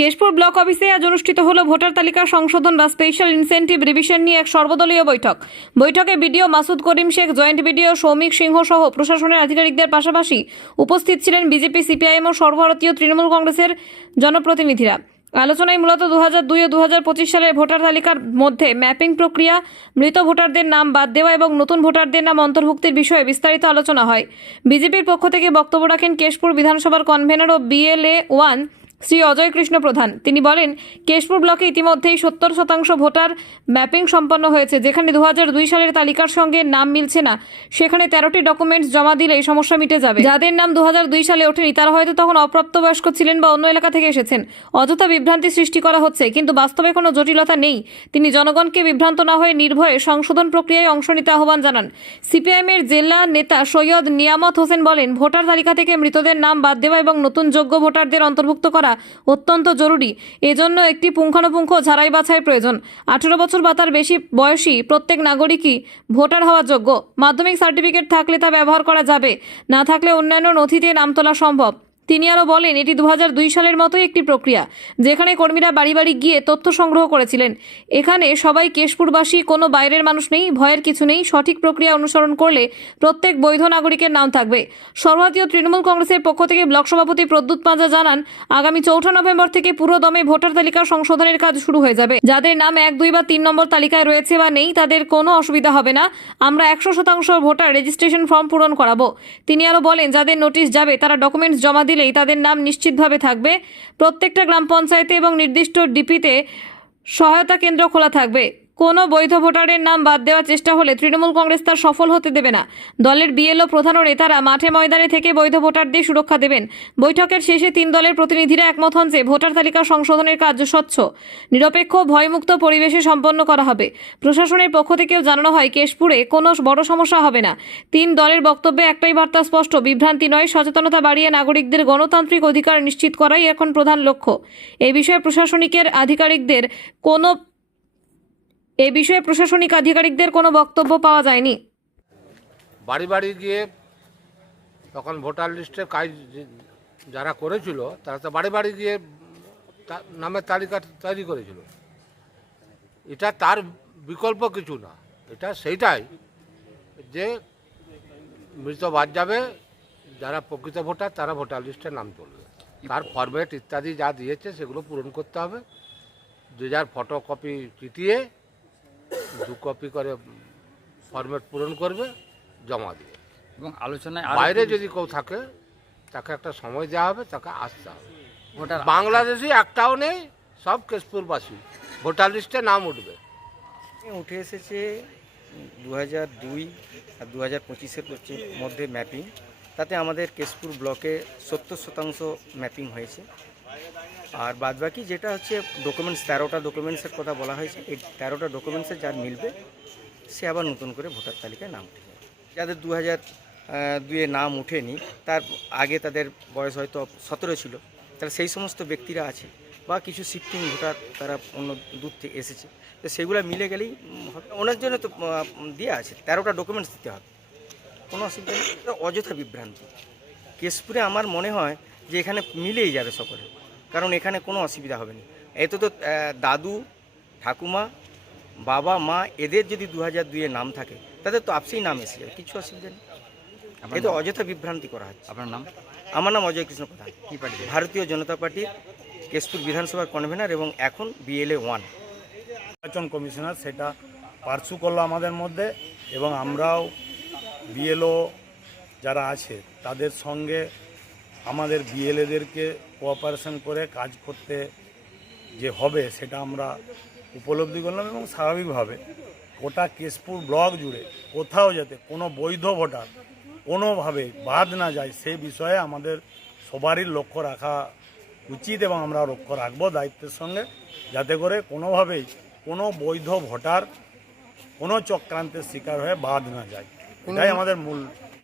Keshpur block অফিসে আজ অনুষ্ঠিত হল ভোটার তালিকা সংশোধন বা স্পেশাল ইনসেন্টিভ রিভিশন নিয়ে এক সর্বদলীয় বৈঠক। বৈঠকে BDO Masud Karim Sheikh, joint BDO Soumik Singha সহ প্রশাসনের আধিকারিকদের পাশাপাশি উপস্থিত ছিলেন বিজেপি, সিপিআইএম ও সর্বভারতীয় তৃণমূল কংগ্রেসের জনপ্রতিনিধিরা। আলোচনায় মূলত দু হাজার দুই ও দু হাজার পঁচিশ সালের ভোটার তালিকার মধ্যে ম্যাপিং প্রক্রিয়া, মৃত ভোটারদের নাম বাদ দেওয়া এবং নতুন ভোটারদের নাম অন্তর্ভুক্তির বিষয়ে বিস্তারিত আলোচনা হয়। বিজেপির পক্ষ থেকে বক্তব্য রাখেন কেশপুর বিধানসভার কনভেনর ও বিএলএ ওয়ান শ্রী অজয় কৃষ্ণ প্রধান। তিনি বলেন, কেশপুর ব্লকে ইতিমধ্যেই সত্তর শতাংশ ভোটার ম্যাপিং সম্পন্ন হয়েছে, যেখানে দু সালের তালিকার সঙ্গে নাম মিলছে না। সেখানে তেরোটি ডকুমেন্টস জমা দিলেই সমস্যা মিটে যাবে। যাদের নাম দু সালে ওঠেনি, তারা হয়তো তখন অপ্রাপ্তবয়স্ক ছিলেন বা অন্য এলাকা থেকে এসেছেন। অযথা বিভ্রান্তি সৃষ্টি করা হচ্ছে, কিন্তু বাস্তবে কোনো জটিলতা নেই। তিনি জনগণকে বিভ্রান্ত না হয়ে নির্ভয়ে সংশোধন প্রক্রিয়ায় অংশ নিতে আহ্বান জানান। সিপিআইএমের জেলা নেতা সৈয়দ নিয়ামত হোসেন বলেন, ভোটার তালিকা থেকে মৃতদের নাম বাদ দেওয়া এবং নতুন যোগ্য ভোটারদের অন্তর্ভুক্ত করা অত্যন্ত জরুরি। এজন্য একটি পুঙ্খানুপুঙ্খ ঝাড়াই বাছাই প্রয়োজন। আঠেরো বছর বা তার বেশি বয়সী প্রত্যেক নাগরিকই ভোটার হওয়া যোগ্য। মাধ্যমিক সার্টিফিকেট থাকলে তা ব্যবহার করা যাবে। না থাকলে অন্যান্য নথিতে নাম তোলা সম্ভব। তিনি আরও বলেন, এটি দু হাজার দুই সালের মতোই একটি প্রক্রিয়া, যেখানে কর্মীরা বাড়ি বাড়ি গিয়ে তথ্য সংগ্রহ করেছিলেন। এখানে সবাই কেশপুরবাসী, কোনো বাইরের মানুষ নেই, ভয়ের কিছু নেই, সঠিক প্রক্রিয়া অনুসরণ করলে প্রত্যেক বৈধ নাগরিকের নাম থাকবে। সর্বভারতীয় তৃণমূল কংগ্রেসের পক্ষ থেকে ব্লক সভাপতি প্রদ্যুৎ পাঁজা জানান, আগামী চৌঠা নভেম্বর থেকে পুরো দমে ভোটার তালিকা সংশোধনের কাজ শুরু হয়ে যাবে। যাদের নাম এক, দুই বা তিন নম্বর তালিকায় রয়েছে বা নেই, তাদের কোনো অসুবিধা হবে না। আমরা একশো শতাংশ ভোটার রেজিস্ট্রেশন ফর্ম পূরণ করাবো। তিনি আরও বলেন, যাদের নোটিশ যাবে, তারা ডকুমেন্টস জমা দিলেই তাদের নাম নিশ্চিতভাবে থাকবে। প্রত্যেকটা গ্রাম পঞ্চায়েতে এবং নির্দিষ্ট ডিপিতে সহায়তা কেন্দ্র খোলা থাকবে। কোনো বৈধ ভোটারের নাম বাদ দেওয়ার চেষ্টা হলে তৃণমূল কংগ্রেস তার সফল হতে দেবে না। দলের বিএলও প্রধান ও নেতারা মাঠে ময়দানে থেকে বৈধ ভোটারদের সুরক্ষা দেবেন। বৈঠকের শেষে তিন দলের প্রতিনিধিরা একমত হন যে ভোটার তালিকা সংশোধনের কাজ স্বচ্ছ। নিরপেক্ষ, ভয়মুক্ত পরিবেশে সম্পন্ন করা হবে। প্রশাসনের পক্ষ থেকেও জানানো হয়, কেশপুরে কোনো বড় সমস্যা হবে না। তিন দলের বক্তব্যে একটাই বার্তা স্পষ্ট, বিভ্রান্তি নয়, সচেতনতা বাড়িয়ে নাগরিকদের গণতান্ত্রিক অধিকার নিশ্চিত করাই এখন প্রধান লক্ষ্য। এই বিষয়ে প্রশাসনিকের আধিকারিকদের কোনো এ বিষয়ে প্রশাসনিক আধিকারিকদের কোনো বক্তব্য পাওয়া যায়নি। বাড়ি বাড়ি গিয়ে তখন ভোটার লিস্টের কাজ যারা করেছিল, তারা তো বাড়ি বাড়ি গিয়ে নামের তালিকা তৈরি করেছিল। এটা তার বিকল্প কিছু না। এটা সেইটাই যে মৃত বাদ যাবে, যারা প্রকৃত ভোটার তারা ভোটার লিস্টে নাম তুলবে। তার ফরম্যাট ইত্যাদি যা দিয়েছে সেগুলো পূরণ করতে হবে। যে যার ফটোকপি চিটিয়ে দু কপি করে ফরম্যাট পূরণ করবে জমা দিয়ে এবং আলোচনায় বাইরে যদি কেউ থাকে তাকে একটা সময় দেওয়া হবে তাকে আসতে হবে। ভোটার বাংলাদেশি একটাও নেই সব কেশপুরবাসী। ভোটার লিস্টে নাম উঠবে। উঠে এসেছে দু হাজার দুই আর দু হাজার পঁচিশের মধ্যে ম্যাপিং তাতে আমাদের কেশপুর ব্লকে সত্তর শতাংশ ম্যাপিং হয়েছে। আর বাদবাকি যেটা হচ্ছে ডকুমেন্টস তেরোটা ডকুমেন্টসের কথা বলা হয়েছে, এই তেরোটা ডকুমেন্টসে যার মিলবে, সে আবার নতুন করে ভোটার তালিকায় নাম উঠে যাদের দু হাজার দুয়ে নাম উঠেনি তার আগে তাদের বয়স হয়তো সতেরো ছিল, তাহলে সেই সমস্ত ব্যক্তিরা আছে, বা কিছু শিফটিং ভোটার তারা অন্য দূর থেকে এসেছে, তো সেগুলো মিলে গেলেই। ওনার জন্য তো দিয়ে আছে, তেরোটা ডকুমেন্টস দিতে হবে, কোনো অসুবিধা নেই। অযথা বিভ্রান্তি। কেশপুরে আমার মনে হয় যে এখানে মিলেই যাবে সকলে। কারণ এখানে কোনো অসুবিধা হবে না। এত তো দাদু ঠাকুমা বাবা মা এদের যদি দু হাজার দুইয়ে নাম থাকে তাদের তো আপসেই নাম এসে যাবে কিছু অসুবিধা নেই। আপনার এই তো অযথা বিভ্রান্তি করা হচ্ছে। আপনার নাম? আমার নাম অজয় কৃষ্ণ প্রধান। কি পার্টি? ভারতীয় জনতা পার্টির কেশপুর বিধানসভার কনভেনার এবং এখন বিএলএ ওয়ান নির্বাচন কমিশনার সেটা পার্সু করল আমাদের মধ্যে এবং আমরাও বিএলও যারা আছে তাদের সঙ্গে আমাদের বিএলএদেরকে কোঅপারেশন করে কাজ করতে যে হবে সেটা আমরা উপলব্ধি করলাম এবং স্বাভাবিকভাবে গোটা কেশপুর ব্লক জুড়ে কোথাও যাতে কোনো বৈধ ভোটার কোনোভাবে বাদ না যায় সেই বিষয়ে আমাদের সবারই লক্ষ্য রাখা উচিত এবং আমরা লক্ষ্য রাখব দায়িত্বের সঙ্গে যাতে করে কোনোভাবেই কোনো বৈধ ভোটার কোনো চক্রান্তের শিকার হয়ে বাদ না যায়। এটাই আমাদের মূল